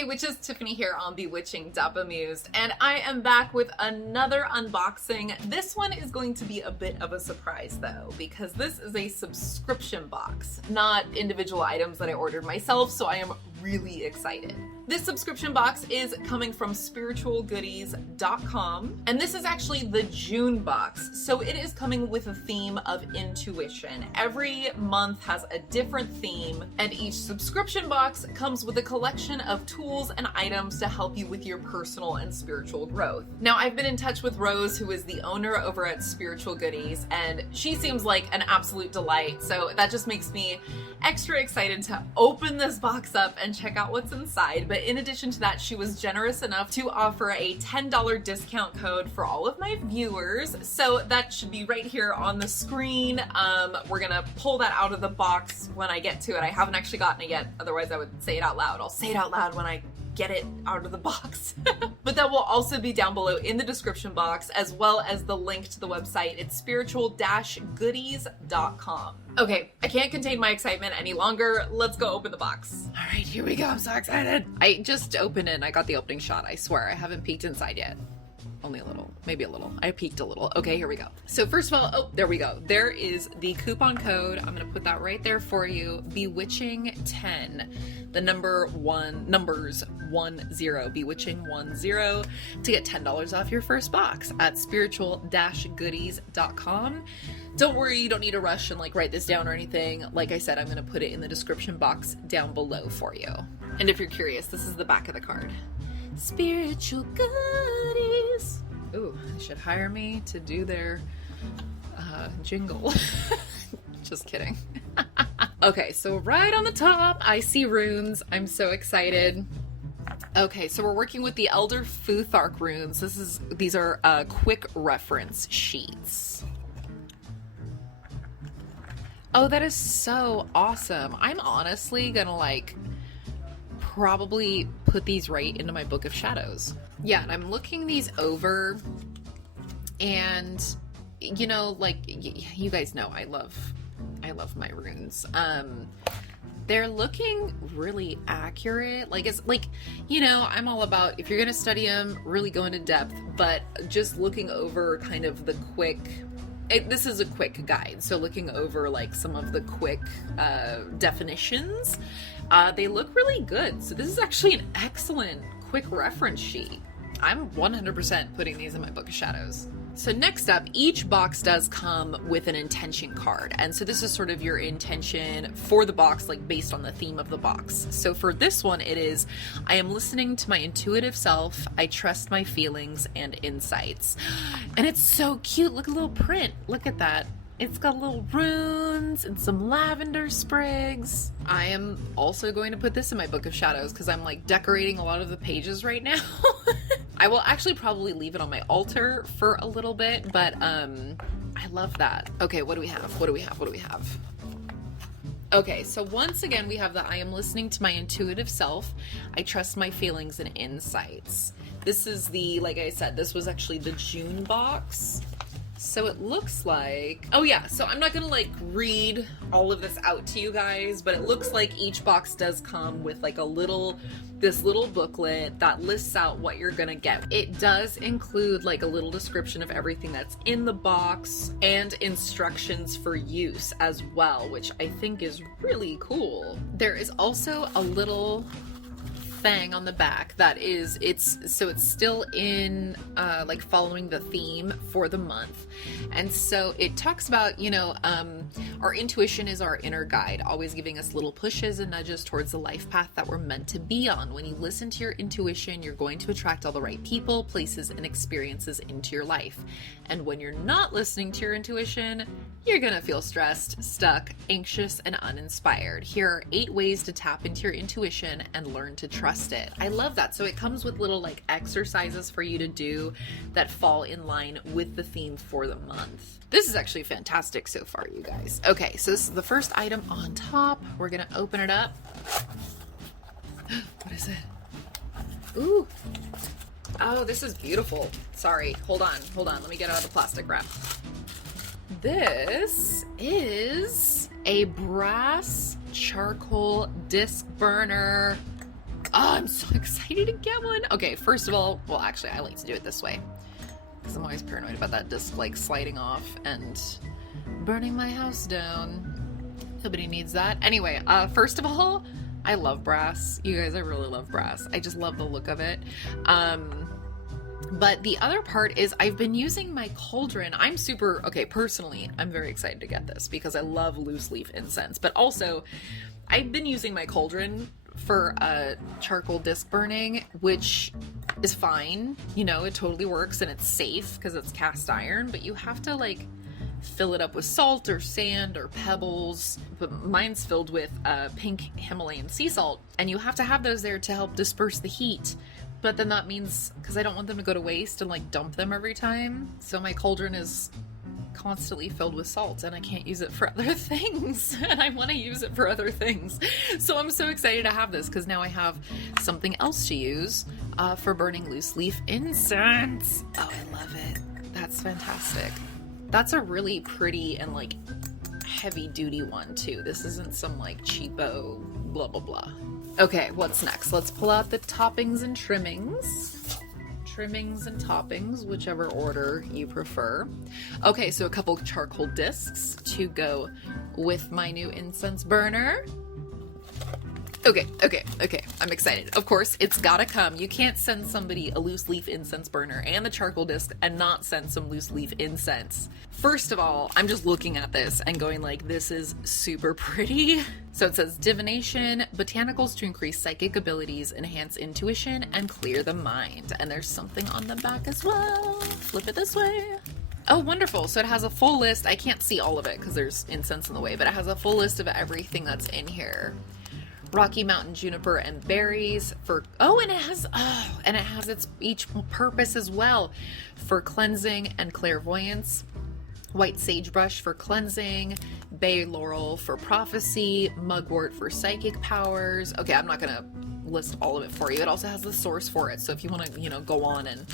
Hey witches, Tiffany here on Bewitching.Bemused, and I am back with another unboxing. This one is going to be a bit of a surprise though, because this is a subscription box, not individual items that I ordered myself, so I am really excited. This subscription box is coming from spiritualgoodies.com, and this is actually the June box, so it is coming with a theme of intuition. Every month has a different theme, and each subscription box comes with a collection of tools and items to help you with your personal and spiritual growth. Now, I've been in touch with Rose, who is the owner over at Spiritual Goodies, and she seems like an absolute delight, so that just makes me extra excited to open this box up and check out what's inside. But in addition to that, she was generous enough to offer a $10 discount code for all of my viewers. So that should be right here on the screen. We're gonna pull that out of the box when I get to it. I haven't actually gotten it yet, otherwise I would say it out loud. I'll say it out loud when I get it out of the box. But that will also be down below in the description box, as well as the link to the website. It's spiritual-goodies.com. Okay, I can't contain my excitement any longer. Let's go open the box. All right, here we go. I'm so excited. I just opened it and I got the opening shot. I swear, I haven't peeked inside yet. Only a little, maybe a little. I peeked a little. Okay, here we go. So first of all, oh, there we go. There is the coupon code. I'm gonna put that right there for you. Bewitching10, the numbers 10, Bewitching10, to get $10 off your first box at spiritual-goodies.com. Don't worry, you don't need to rush and like write this down or anything. Like I said, I'm gonna put it in the description box down below for you. And if you're curious, this is the back of the card. Spiritual Goodies. Ooh, they should hire me to do their jingle. Just kidding. Okay, so right on the top, I see runes. I'm so excited. Okay, so we're working with the Elder Futhark runes. These are quick reference sheets. Oh, that is so awesome. I'm honestly gonna like probably put these right into my Book of Shadows. Yeah, and I'm looking these over, and you know, like you guys know I love my runes. They're looking really accurate. Like, it's like, you know, I'm all about, if you're gonna study them, really go into depth, but just looking over kind of the quick, this is a quick guide, so looking over like some of the quick definitions, they look really good. So this is actually an excellent quick reference sheet. I'm 100% putting these in my Book of Shadows. So next up, each box does come with an intention card. And so this is sort of your intention for the box, like based on the theme of the box. So for this one, it is, I am listening to my intuitive self. I trust my feelings and insights. And it's so cute. Look at the little print. Look at that. It's got little runes and some lavender sprigs. I am also going to put this in my Book of Shadows because I'm like decorating a lot of the pages right now. I will actually probably leave it on my altar for a little bit, but I love that. Okay, what do we have? What do we have? What do we have? Okay, so once again, we have the I am listening to my intuitive self. I trust my feelings and insights. This is the, like I said, this was actually the June box. So it looks like, oh yeah, so I'm not gonna like read all of this out to you guys, but it looks like each box does come with like this little booklet that lists out what you're gonna get. It does include like a little description of everything that's in the box and instructions for use as well, which I think is really cool. There is also a little thing on the back that is, it's still in like following the theme for the month, and so it talks about, you know, our intuition is our inner guide, always giving us little pushes and nudges towards the life path that we're meant to be on. When you listen to your intuition, you're going to attract all the right people, places, and experiences into your life. And when you're not listening to your intuition, you're gonna feel stressed, stuck, anxious, and uninspired. Here are 8 ways to tap into your intuition and learn to trust it. I love that. So it comes with little like exercises for you to do that fall in line with the theme for the month. This is actually fantastic so far, you guys. Okay, so this is the first item on top. We're gonna open it up. What is it? Ooh. Oh, this is beautiful. Sorry, hold on. Let me get out of the plastic wrap. This is a brass charcoal disc burner. Oh, I'm so excited to get one. Okay, first of all, well, actually, I like to do it this way because I'm always paranoid about that disc like sliding off and burning my house down. Nobody needs that. Anyway, first of all, I love brass. You guys, I really love brass. I just love the look of it. But the other part is I've been using my cauldron. Okay, personally, I'm very excited to get this because I love loose leaf incense, but also I've been using my cauldron for charcoal disc burning, which is fine. You know, it totally works and it's safe because it's cast iron, but you have to like fill it up with salt or sand or pebbles. But mine's filled with pink Himalayan sea salt, and you have to have those there to help disperse the heat. But then that means, because I don't want them to go to waste and like dump them every time, so my cauldron is constantly filled with salt and I can't use it for other things, and I want to use it for other things. So I'm so excited to have this because now I have something else to use for burning loose leaf incense. Oh, I love it. That's fantastic. That's a really pretty and like heavy duty one too. This isn't some like cheapo blah blah blah. Okay, what's next? Let's pull out the toppings and trimmings. Trimmings and toppings, whichever order you prefer. Okay, so a couple charcoal discs to go with my new incense burner. Okay. I'm excited. Of course, it's gotta come. You can't send somebody a loose leaf incense burner and the charcoal disc and not send some loose leaf incense. First of all, I'm just looking at this and going like, this is super pretty. So it says divination, botanicals to increase psychic abilities, enhance intuition, and clear the mind. And there's something on the back as well. Flip it this way. Oh, wonderful. So it has a full list. I can't see all of it because there's incense in the way, but it has a full list of everything that's in here. Rocky Mountain juniper and berries for, and it has its each purpose as well, for cleansing and clairvoyance. White sagebrush for cleansing, bay laurel for prophecy, mugwort for psychic powers. Okay, I'm not gonna list all of it for you. It also has the source for it, so if you want to, go on and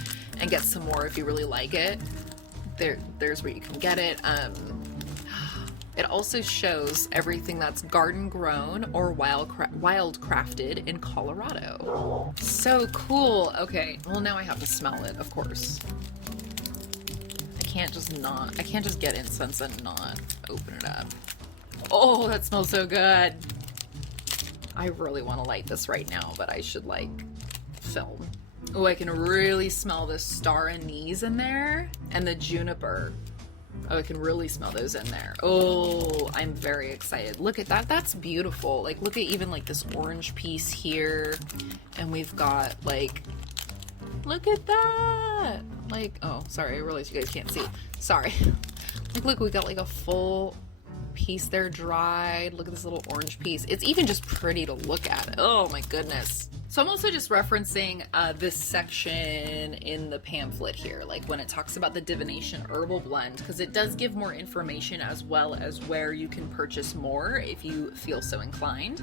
get some more if you really like it, there's where you can get it. It also shows everything that's garden grown or wild crafted in Colorado. So cool. Okay, well now I have to smell it, of course. I can't just get incense and not open it up. Oh, that smells so good. I really want to light this right now, but I should like film. Oh, I can really smell the star anise in there and the juniper. Oh, I can really smell those in there. Oh, I'm very excited. Look at that. That's beautiful. Like, look at even like this orange piece here. And we've got like, look at that. Like, oh, sorry. I realize you guys can't see. Sorry. Like, look, we got like a full piece there dried. Look at this little orange piece. It's even just pretty to look at. Oh my goodness. So I'm also just referencing this section in the pamphlet here, like when it talks about the divination herbal blend, because it does give more information as well as where you can purchase more if you feel so inclined.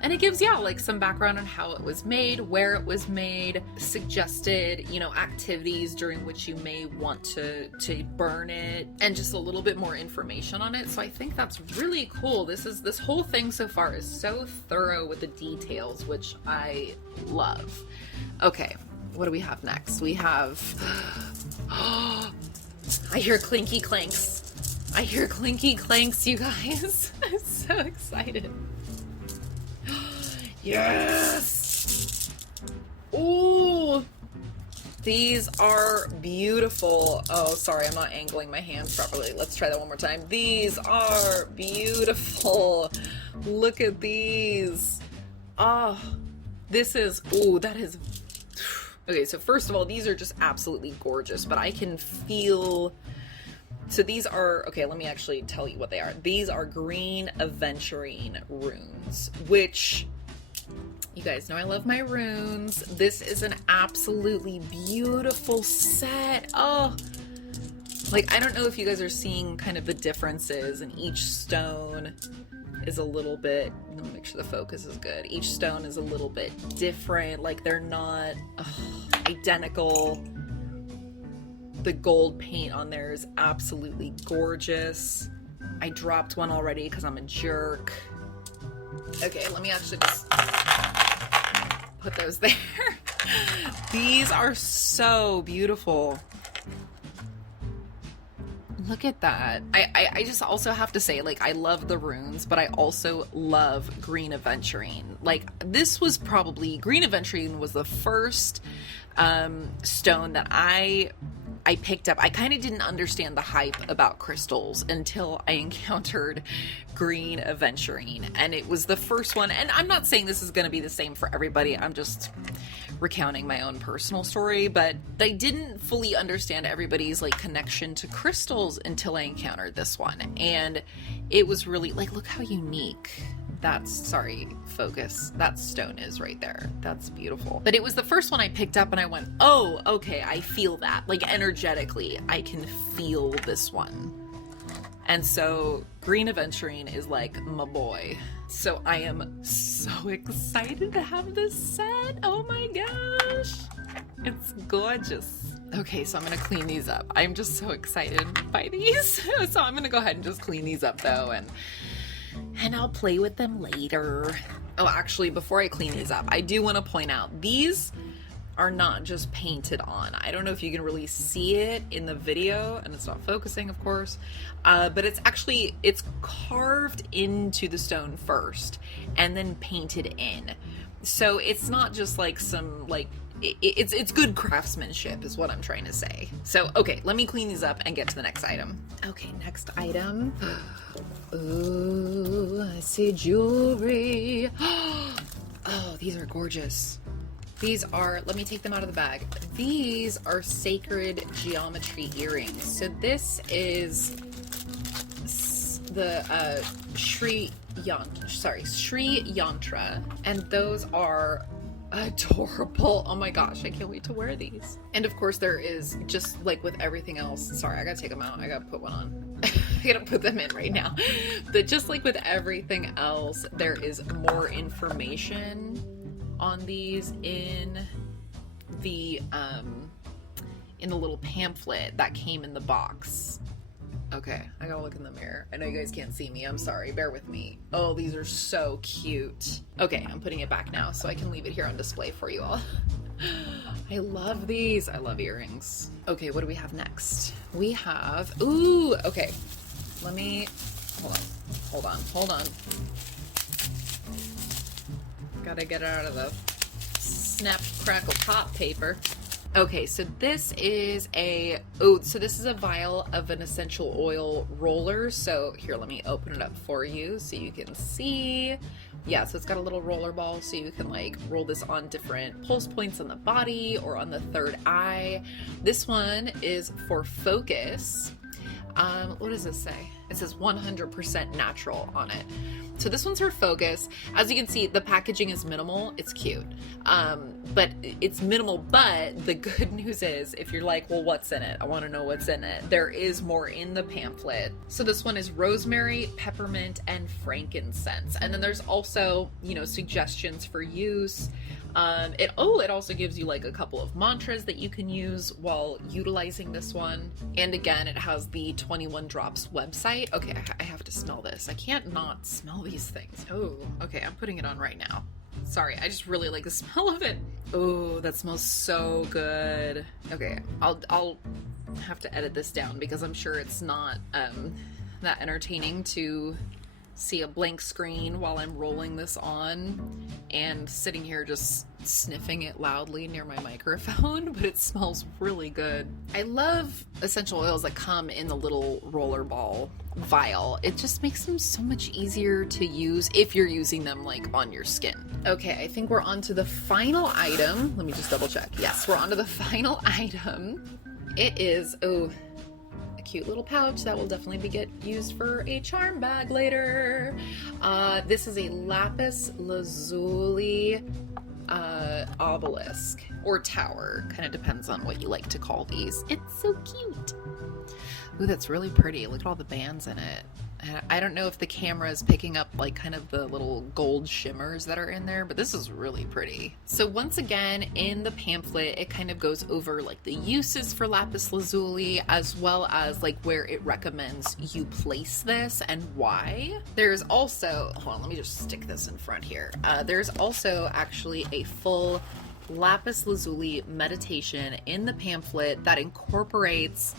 And it gives, like some background on how it was made, where it was made, suggested, activities during which you may want to burn it, and just a little bit more information on it. So I think that's really cool. This whole thing so far is so thorough with the details, which I love. Okay, what do we have next? We have, I hear clinky clanks. I hear clinky clanks, you guys. I'm so excited. Yes! Ooh! These are beautiful. Oh, sorry, I'm not angling my hands properly. Let's try that one more time. These are beautiful. Look at these. Oh, this is, that is, okay, so first of all, these are just absolutely gorgeous, but I can feel, so these are, okay, let me actually tell you what they are. These are green Aventurine runes, which, you guys know I love my runes. This is an absolutely beautiful set. Oh, like, I don't know if you guys are seeing kind of the differences, and each stone is a little bit, let me make sure the focus is good. Each stone is a little bit different. Like, they're not identical. The gold paint on there is absolutely gorgeous. I dropped one already because I'm a jerk. Okay, let me actually just, put those there. These are so beautiful. Look at that. I just also have to say, like, I love the runes, but I also love Green Aventurine. Like, this was probably, Green Aventurine was the first stone that I picked up. I kind of didn't understand the hype about crystals until I encountered Green Aventurine, and it was the first one. And I'm not saying this is going to be the same for everybody. I'm just recounting my own personal story, but I didn't fully understand everybody's like connection to crystals until I encountered this one. And it was really like, look how unique that's, sorry, focus, that stone is right there. That's beautiful. But it was the first one I picked up and I went, oh, okay, I feel that. Like energetically, I can feel this one. And so Green Aventurine is like my boy. So I am so excited to have this set. Oh my gosh. It's gorgeous. Okay, so I'm gonna clean these up. I'm just so excited by these. So I'm gonna go ahead and just clean these up though, and I'll play with them later. Oh, actually, before I clean these up, I do want to point out these are not just painted on. I don't know if you can really see it in the video, and it's not focusing, of course, but it's actually, it's carved into the stone first and then painted in. So it's not just like some, like, it's good craftsmanship is what I'm trying to say. So, okay, let me clean these up and get to the next item. Okay, next item. Ooh, I see jewelry. Oh, these are gorgeous. These are, let me take them out of the bag. These are sacred geometry earrings. So this is the Sri Yantra, and those are adorable. Oh my gosh, I can't wait to wear these. And of course there is, just like with everything else, sorry, I gotta take them out, I gotta put one on. I gotta put them in right now. But just like with everything else, there is more information on these in the little pamphlet that came in the box. Okay, I gotta look in the mirror. I know you guys can't see me, I'm sorry, bear with me. Oh, these are so cute. Okay, I'm putting it back now so I can leave it here on display for you all. I love these. I love earrings. Okay, what do we have next? We have, ooh, okay. Let me, hold on. Gotta get it out of the snap, crackle, pop paper. Okay, so this is a vial of an essential oil roller. So here, let me open it up for you so you can see. Yeah, so it's got a little roller ball so you can like roll this on different pulse points on the body or on the third eye. This one is for focus. What does this say? It says 100% natural on it. So this one's for focus. As you can see, the packaging is minimal. It's cute. But it's minimal, but the good news is, if you're like, well, what's in it? I want to know what's in it. There is more in the pamphlet. So this one is rosemary, peppermint, and frankincense. And then there's also, you know, suggestions for use. It also gives you like a couple of mantras that you can use while utilizing this one. And again, it has the 21 Drops website. Okay, I have to smell this. I can't not smell these things. Oh, okay, I'm putting it on right now. Sorry, I just really like the smell of it. Oh, that smells so good. Okay, I'll have to edit this down because I'm sure it's not that entertaining to see a blank screen while I'm rolling this on and sitting here just sniffing it loudly near my microphone, but it smells really good. I love essential oils that come in the little roller ball vial. It just makes them so much easier to use if you're using them like on your skin. Okay, I think we're on to the final item. Let me just double check. Yes, we're on to the final item. It is, oh, cute little pouch that will definitely get used for a charm bag later. This is a lapis lazuli obelisk or tower, kind of depends on what you like to call these. It's so cute. Ooh, that's really pretty. Look at all the bands in it. I don't know if the camera is picking up like kind of the little gold shimmers that are in there, but this is really pretty. So once again, in the pamphlet, it kind of goes over like the uses for lapis lazuli, as well as like where it recommends you place this and why. There's also, hold on, let me just stick this in front here. There's also actually a full lapis lazuli meditation in the pamphlet that incorporates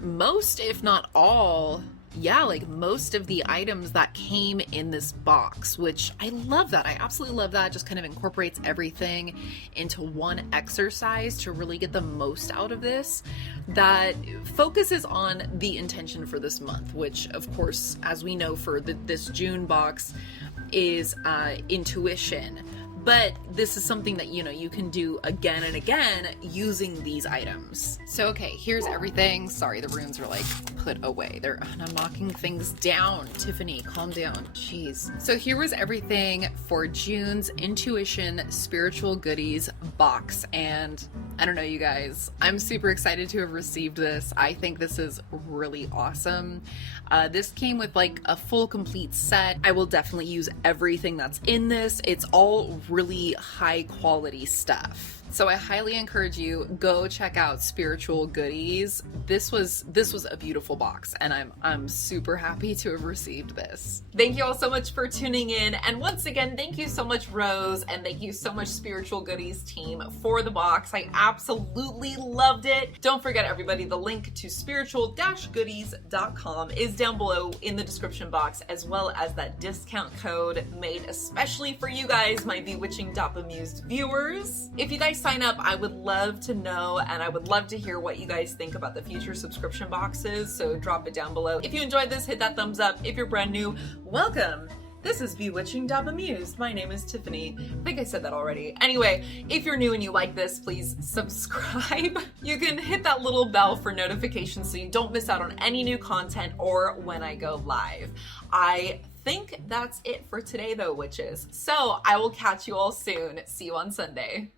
most, if not all, like most of the items that came in this box, which I love that. I absolutely love that. It just kind of incorporates everything into one exercise to really get the most out of this, that focuses on the intention for this month, which of course, as we know for this June box, is intuition. But this is something that, you know, you can do again and again using these items. So, okay, here's everything. Sorry, the runes are like put away. I'm knocking things down. Tiffany, calm down. Jeez. So here was everything for June's Intuition Spiritual Goodies box. And I don't know, you guys, I'm super excited to have received this. I think this is really awesome. This came with like a full complete set. I will definitely use everything that's in this. It's all really high quality stuff. So I highly encourage you, go check out Spiritual Goodies. This was a beautiful box, and I'm super happy to have received this. Thank you all so much for tuning in, and once again, thank you so much, Rose, and thank you so much, Spiritual Goodies team, for the box. I absolutely loved it. Don't forget, everybody, the link to spiritual-goodies.com is down below in the description box, as well as that discount code made especially for you guys, my Bewitching.Bemused viewers. If you guys sign up, I would love to know, and I would love to hear what you guys think about the future subscription boxes, so drop it down below. If you enjoyed this, hit that thumbs up. If you're brand new, welcome. This is Bewitching.Bemused. My name is Tiffany. I think I said that already. Anyway, if you're new and you like this, please subscribe. You can hit that little bell for notifications so you don't miss out on any new content or when I go live. I think that's it for today though, witches. So I will catch you all soon. See you on Sunday.